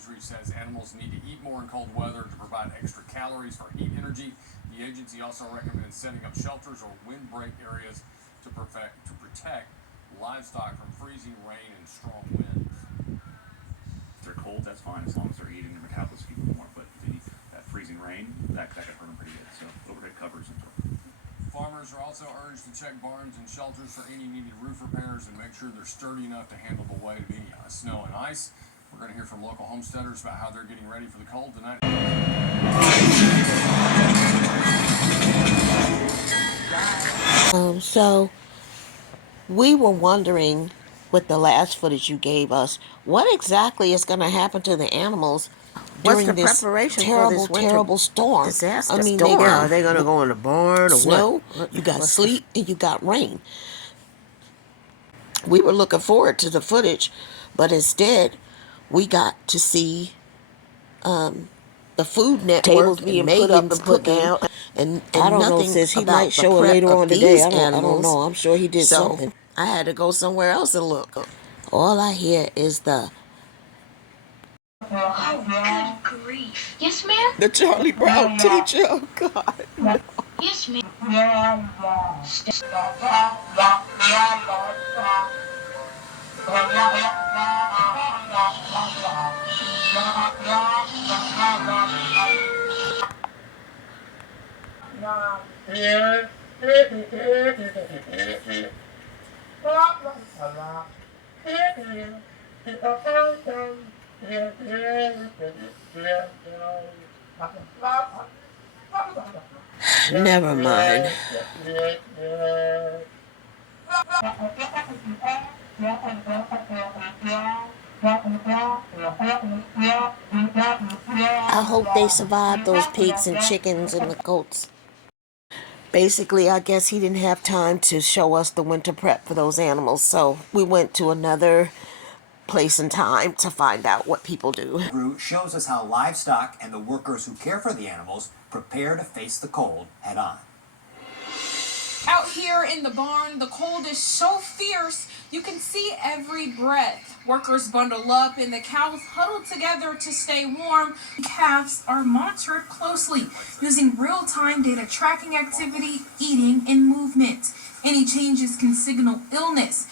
industry says animals need to eat more in cold weather to provide extra calories for heat energy. The agency also recommends setting up shelters or windbreak areas to protect livestock from freezing rain and strong winds. If they're cold, that's fine as long as they're eating, their metabolism keep them warm. But that freezing rain, that could hurt them pretty good. So overhead covers and stuff. Farmers are also urged to check barns and shelters for any needed roof repairs and make sure they're sturdy enough to handle the weight of any snow and ice. We're going to hear from local homesteaders about how they're getting ready for the cold tonight. So we were wondering, with the last footage you gave us, what exactly is going to happen to the animals during What's the this preparation terrible, for this winter terrible storm? disaster? I mean, Storm. they got Are they going to go in the barn or snow, what? you got sleet, and you got rain. We were looking forward to the footage, but instead, we got to see the Food Network Tables and being put up Megan's and put cooking, down. and I don't know, nothing sis. He about might the show it prep later of on these today. I animals. don't know. I'm sure he did So something. I had to go somewhere else and look. All I hear is the Oh, good grief. Yes, ma'am? the Charlie Brown teacher. Oh God. Yes, ma'am. Never mind. I hope they survive those pigs and chickens and the goats. Basically, I guess he didn't have time to show us the winter prep for those animals, so we went to another place and time to find out what people do. Root shows us how livestock and the workers who care for the animals prepare to face the cold head on. Out here in the barn, the cold is so fierce, you can see every breath. Workers bundle up and the cows huddle together to stay warm. Calves are monitored closely, using real-time data tracking activity, eating, and movement. Any changes can signal illness.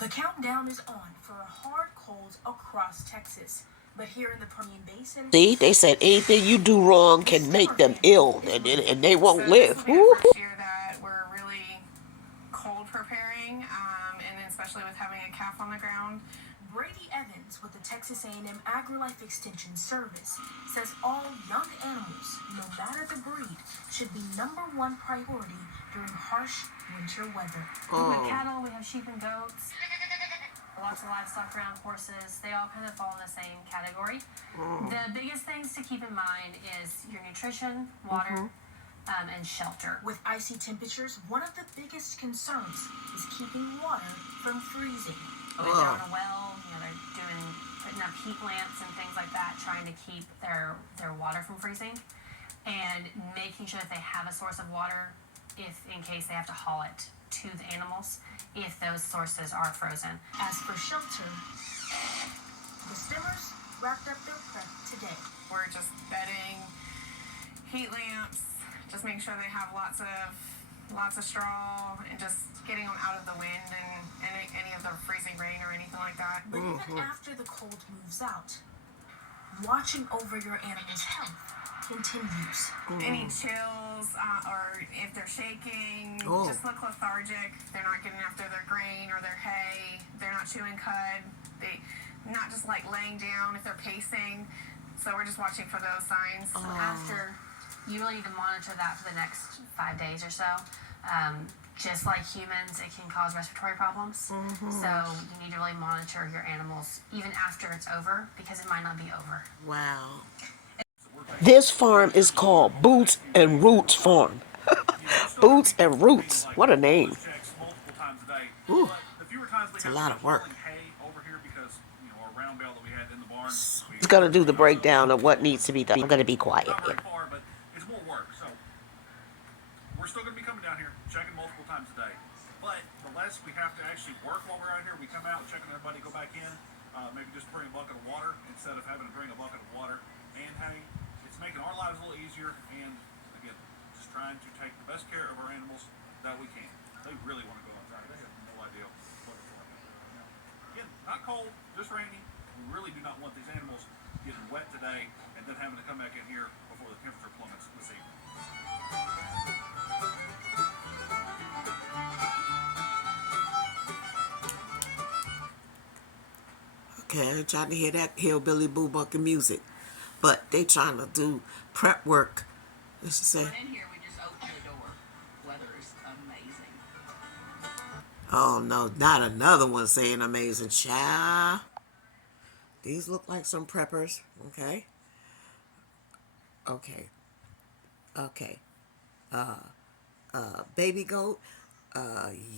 The countdown is on for a hard cold across Texas. But here in the Permian Basin... See, they said anything you do wrong can make them ill, and they won't live. This will be the first year that we're really cold preparing, and especially with having a calf on the ground. Brady Evans with the Texas A&M AgriLife Extension Service says all young animals, no matter the breed, should be #1 priority during harsh winter weather. We have cattle, we have sheep and goats. Lots of livestock around, horses, they all kind of fall in the same category. The biggest things to keep in mind is your nutrition, water, and shelter. With icy temperatures, one of the biggest concerns is keeping water from freezing. If they're on a well, they're putting up heat lamps and things like that, trying to keep their water from freezing, and making sure that they have a source of water in case they have to haul it to the animals if those sources are frozen. As for shelter, the Stimmers wrapped up their prep today. We're just bedding, heat lamps, just making sure they have lots of straw, and just getting them out of the wind and any of the freezing rain or anything like that. But even after the cold moves out, watching over your animal's health continues. Any chills, or if they're shaking, just look lethargic. They're not getting after their grain or their hay. They're not chewing cud. They not just like laying down if they're pacing. So we're just watching for those signs. After, you really need to monitor that for the next 5 days or so. Just like humans, it can cause respiratory problems. So you need to really monitor your animals even after it's over, because it might not be over. Wow. This farm is called Boots and Roots Farm. Boots and Roots. What a name. Ooh, it's a lot of work. It's going to do the breakdown of what needs to be done. I'm going to be quiet here. But it's more work. So we're still going to be coming down here, checking multiple times a day. But the less we have to actually work while we're out here, we come out, checking everybody, go back in, maybe just bring a bucket of water instead of having to bring a bucket of water and hay. It's making our lives a little easier, and again, just trying to take the best care of our animals that we can. They really want to go outside. They have no idea what it's like right now. Again, not cold, just rainy. We really do not want these animals getting wet today and then having to come back in here before the temperature plummets this evening. Okay, I ain't trying to hear that hillbilly boo bucket music, but they trying to do prep work. Let's just say. But in here, we just open the door. Weather is amazing. Oh no, not another one saying amazing. Child. These look like some preppers. Okay. Okay. Okay. Baby goat,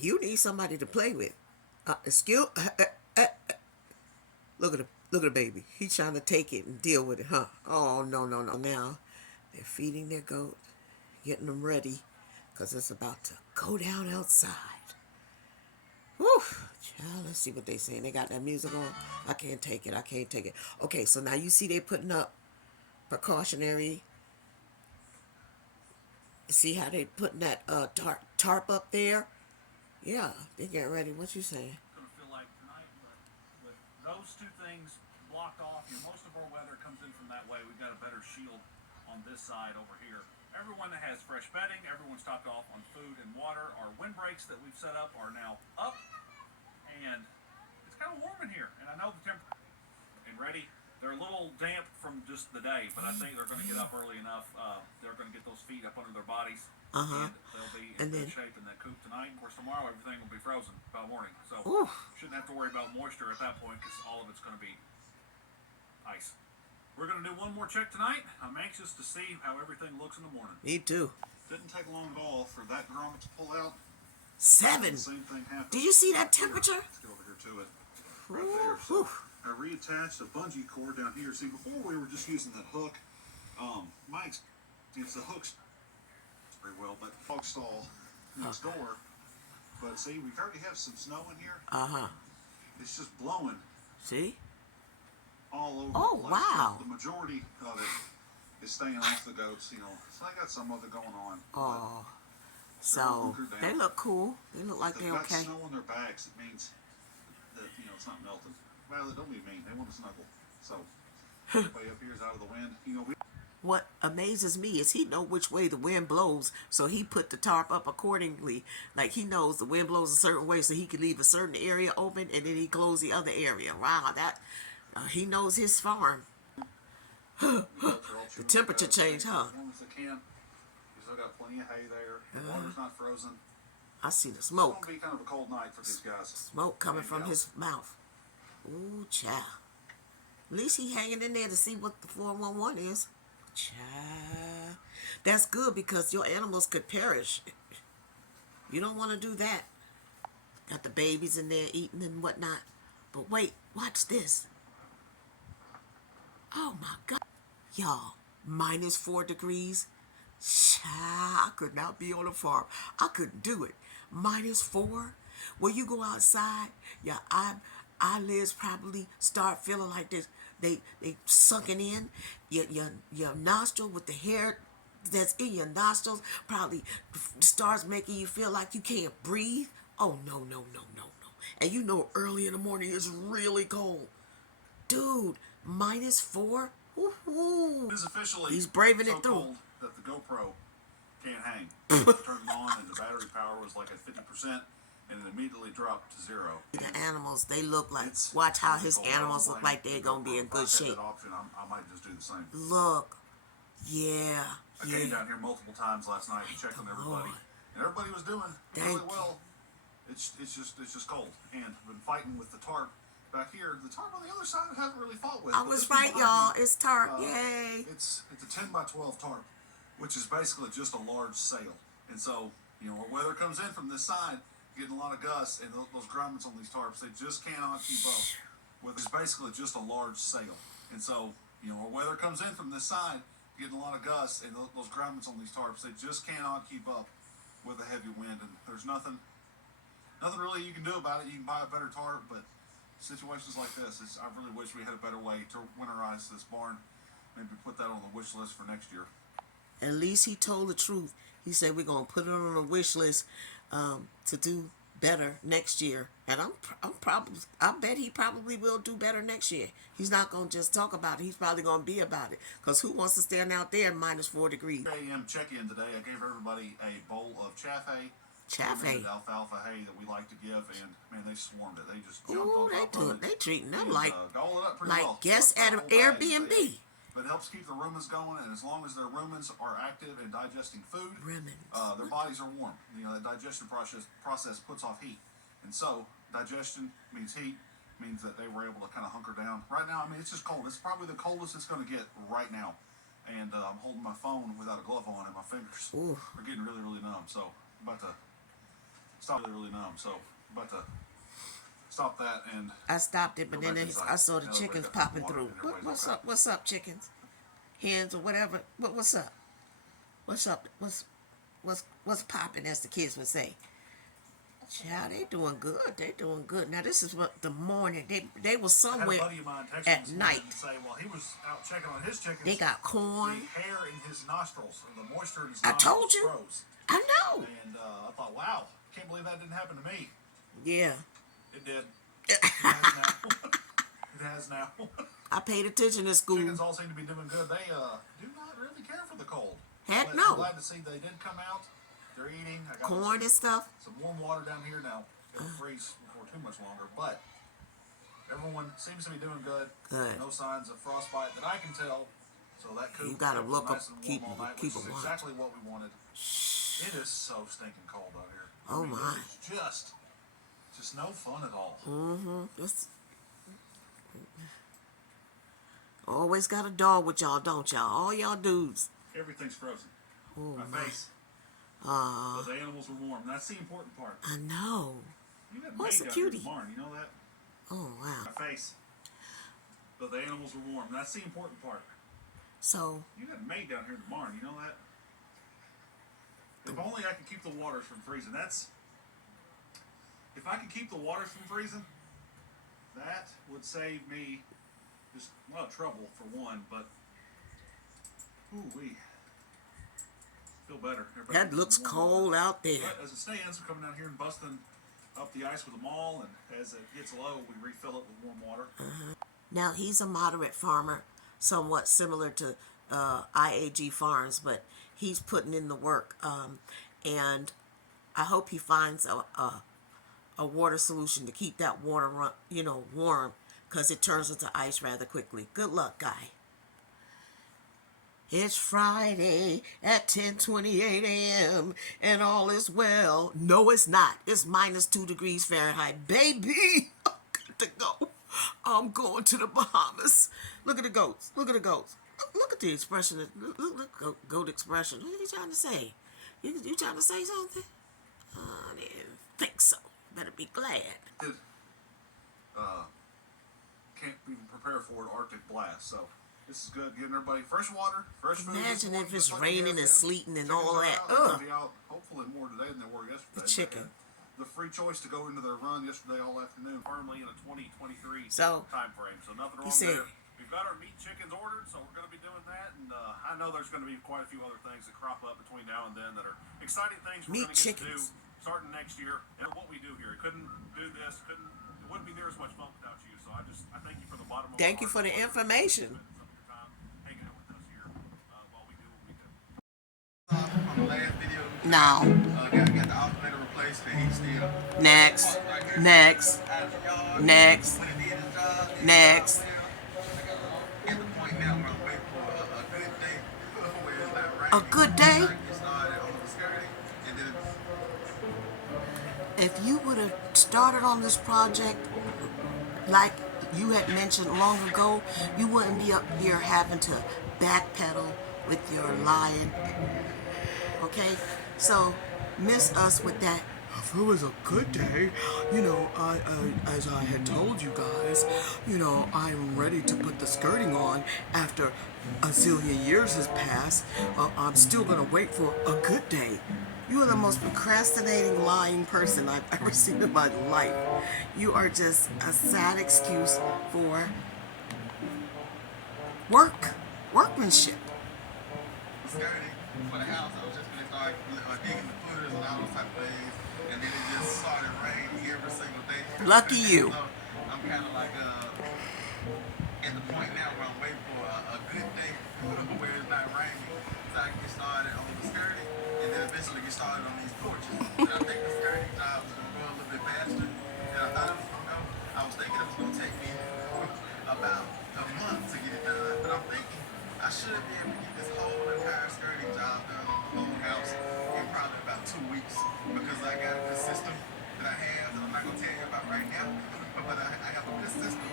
you need somebody to play with. Excuse. Look at the baby. He's trying to take it and deal with it, huh? Oh no no no! Now they're feeding their goat, getting them ready, cause it's about to go down outside. Woo! Child, let's see what they saying. They got that music on. I can't take it. I can't take it. Okay, so now you see they putting up precautionary. See how they putting that tarp up there? Yeah, they getting ready. What you saying? It's going to feel like tonight, but with those two things blocked off, most of our weather comes in from that way. We've got a better shield on this side over here. Everyone that has fresh bedding, everyone's topped off on food and water. Our windbreaks that we've set up are now up, and it's kind of warm in here. And I know the temperature and ready. They're a little damp from just the day, but I think they're going to get up early enough. They're going to get those feet up under their bodies, and they'll be in good shape in that coop tonight. Of course, tomorrow everything will be frozen by morning, so shouldn't have to worry about moisture at that point because all of it's going to be ice. We're going to do one more check tonight. I'm anxious to see how everything looks in the morning. Me too. Didn't take long at all for that grommet to pull out. 7. Same thing happened. Did you see that temperature? Let's get over here to it. Right there. So I reattached a bungee cord down here. See, before we were just using that hook. My experience, the hooks very well, but dog stall next door. But see, we already have some snow in here. It's just blowing. See? All over. Oh, the place. wow. The majority of it is staying off the goats, So I got some of it going on. Oh. So they look cool. They look like they're okay. If they've got snow on their backs, it means that it's not melting. Violet, don't be mean. They want to snuggle. So everybody up here is out of the wind. What amazes me is he know which way the wind blows, so he put the tarp up accordingly. Like he knows the wind blows a certain way, so he can leave a certain area open, and then he close the other area. Wow, that he knows his farm. The temperature change, huh? As warm as they can. You still got plenty of hay there. The water's not frozen. I see the It's smoke. gonna be kind of a cold night for these guys. Smoke coming from his mouth. Ooh, child. At least he hanging in there to see what the 411 is. Child. That's good because your animals could perish. You don't want to do that. Got the babies in there eating and whatnot. But wait, watch this. Oh my God. Y'all, -4 degrees. Child, I could not be on a farm. I couldn't do it. -4. When you go outside, your eyelids probably start feeling like this. They sucking in. Your nostril with the hair that's in your nostrils probably starts making you feel like you can't breathe. Oh no. And early in the morning it's really cold. Dude, -4? Woohoo. It is officially He's braving so it through. Cold that the GoPro can't hang. Turned it on and the battery power was like at 50%, and it immediately dropped to 0. The animals, they look like, watch how his animals look like they're going to be in good shape. That option, I might just do the same. Look. Yeah. I came down here multiple times last night and checked on everybody. And everybody was doing really well. It's just cold. And I've been fighting with the tarp back here. The tarp on the other side I haven't really fought with. I was right, y'all. It's tarp. Yay. It's a 10 by 12 tarp, which is basically just a large sail. And so, our weather comes in from this side, getting a lot of gusts, and those grommets on these tarps, they just cannot keep up with. It's basically just a large sail. And so, our weather comes in from this side, getting a lot of gusts, and those grommets on these tarps, they just cannot keep up with a heavy wind. And there's nothing really you can do about it. You can buy a better tarp, but situations like this, I really wish we had a better way to winterize this barn. Maybe put that on the wish list for next year. At least he told the truth. He said we're gonna put it on a wish list to do better next year. And I bet he probably will do better next year. He's not gonna just talk about it. He's probably gonna be about it. Cause who wants to stand out there in -4 degrees? 3 a.m. check-in today. I gave everybody a bowl of chaff hay. Chaffee. Alfalfa hay that we like to give, and man, they swarmed it. They just jumped Ooh, on top of it. they treating them And, like gobbled it up pretty like well. guests at an Whole bag, Airbnb. But it helps keep the rumens going, and as long as their rumens are active and digesting food, their bodies are warm. You know, the digestion process puts off heat, and so digestion means heat, means that they were able to kind of hunker down. Right now, I mean, it's just cold. It's probably the coldest it's going to get right now, and I'm holding my phone without a glove on, and my fingers are getting really, really numb. So, about to stop stop that, and I stopped it, but go then back inside. I saw the Now chickens everybody's got popping water through. and everybody's What's okay. up? What's up, chickens? Hens or whatever. What's up? What's up? What's popping, as the kids would say? Child, they doing good. They doing good. Now this is what the morning. They were I had a somewhere buddy of mine text me at this morning night. and say, well, he was out checking on his chickens. They got corn. The hair in his nostrils, or the moisture in his I nostrils told you. froze. I know. And I thought, wow, can't believe that didn't happen to me. Yeah. It did. It has now. It has now. I paid attention in school. Chickens all seem to be doing good. They do not really care for the cold. Heck But no. I'm glad to see they did come out. They're eating. I got Corn and stuff. some warm water down here now. It'll freeze before too much longer, but everyone seems to be doing good. Good. No signs of frostbite that I can tell. So that could You gotta look nice up, and keep warm all night, a which is watch. exactly what we wanted. It is so stinking cold out here. Oh my. It's just no fun at all. It's, always got a dog with y'all, don't y'all? All y'all dudes. Everything's frozen. Oh My my. face. But the animals were warm. That's the important part. I know. You got What's maid a out here in cutie? the barn, you know that? Oh wow. My face. But the animals were warm. That's the important part. So You got a maid down here in the barn, you know that? If only I could keep the waters from freezing. If I could keep the waters from freezing, that would save me just a lot of trouble for one, but ooh-wee. Feel better. Everybody that gets looks some warm cold water. out there. But as it stands, we're coming down here and busting up the ice with them all, and as it gets low, we refill it with warm water. Now he's a moderate farmer, somewhat similar to IAG Farms, but he's putting in the work, and I hope he finds a water solution to keep that water warm, because it turns into ice rather quickly. Good luck, guy. It's Friday at 10:28 a.m. and all is well. No, it's not. It's -2 degrees Fahrenheit. Baby, I got to go. I'm going to the Bahamas. Look at the goats. Look at the goats. Look at the expression. Look, goat expression. What are you trying to say? You trying to say something? I didn't think so. Better be glad. Can't even prepare for an Arctic blast, so this is good. Getting everybody fresh water, fresh food. Imagine this morning, if it's just like we raining have and been. sleeting and Chickens all are that. out. They're gonna Ugh. be out hopefully more today than they were yesterday. The chicken. They had the free choice to go into their run yesterday all afternoon. Firmly in a 2023 So, time frame, so nothing he wrong said- there. We've got our meat chickens ordered, so we're going to be doing that, and I know there's going to be quite a few other things that crop up between now and then that are exciting things we're Meat going to get to do chickens. starting next year. And what we do here, it wouldn't be near as much fun without you. So I thank you for the bottom of Thank my you for heart the information. spending some of your time hanging out with us here while we do what we do. On the last video, No. got the alternator replaced, and he's still Next. Next. Next. when he did his job. Next. At the point now where I'm waiting for a good day, where it's not raining. A good day? It started on the skirting, and then If you would have started on this project like you had mentioned long ago, you wouldn't be up here having to backpedal with your lion. Okay? So, miss us with that if it was a good day, as I had told you guys, I'm ready to put the skirting on after a zillion years has passed. I'm still gonna wait for a good day. You are the most procrastinating, lying person I've ever seen in my life. You are just a sad excuse for workmanship. Skirting for the house. I was just gonna start digging the footers and all those type of things, and then it just started raining every single day. Lucky you. So I'm kind of like at the point now where I'm waiting for a good day where it's not raining, so I can get started on the skirting, and then eventually get started on these porches. And I think the skirting job is gonna go a little bit faster than I thought it was gonna go. I was thinking it was gonna take me about a month to get it done, but I'm thinking I should be able to get this whole entire skirting job done on the whole house in probably about 2 weeks, because I got a good system that I have that I'm not gonna tell you about right now, but I have a good system.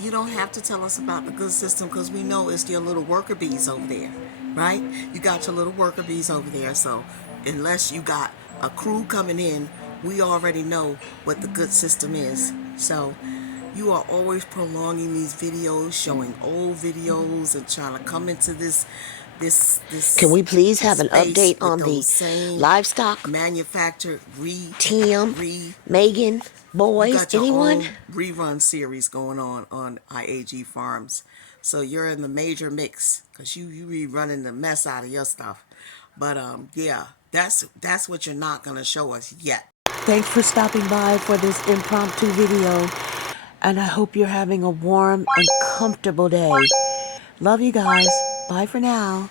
You don't have to tell us about the good system because we know it's your little worker bees over there, right? You got your little worker bees over there, so unless you got a crew coming in, we already know what the good system is. So you are always prolonging these videos, showing old videos and trying to come into this Can we please have an space update with on the those same livestock? manufactured Tim, Megan, you boys, got your anyone? own rerun series going on IAG Farms. So you're in the major mix because you be running the mess out of your stuff. But yeah, that's what you're not gonna show us yet. Thanks for stopping by for this impromptu video. And I hope you're having a warm and comfortable day. Love you guys. Bye for now.